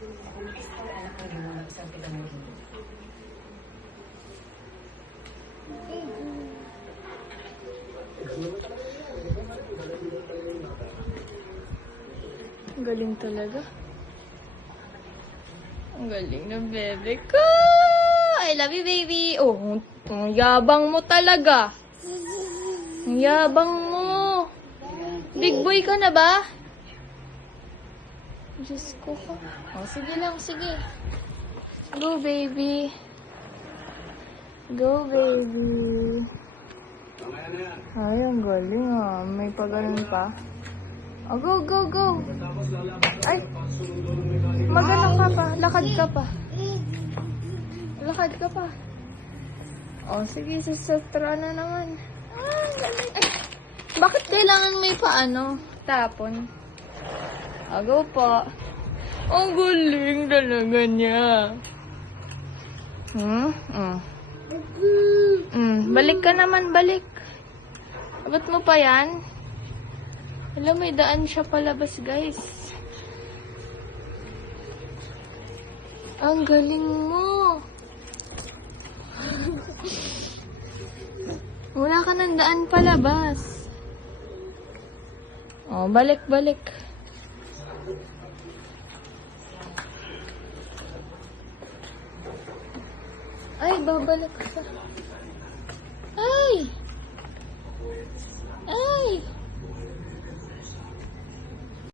Ang galing talaga. Ang galing na bebe ko. I love you, baby. Oh, ang yabang mo talaga. Ang yabang mo. Big boy ka na ba? Diyos ko ka. Oh, sige lang, sige. Go, baby. Go, baby. Ay, ang galing ah. May pagalan pa. Oh, go, go, go. Ay, magano ka pa. Lakad ka pa. Lakad ka pa. Oh, sige, sasatra na naman. Ah, galing. Ay, bakit kailangan may paano? Tapon. Oh, go po. Ang galing talaga niya. Balik ka naman, balik. Abot mo pa yan? Alam, may daan siya palabas, guys. Ang galing mo. Wala ka ng daan palabas. Oh, balik, balik. Ay, babalik ka. Ay! Ay!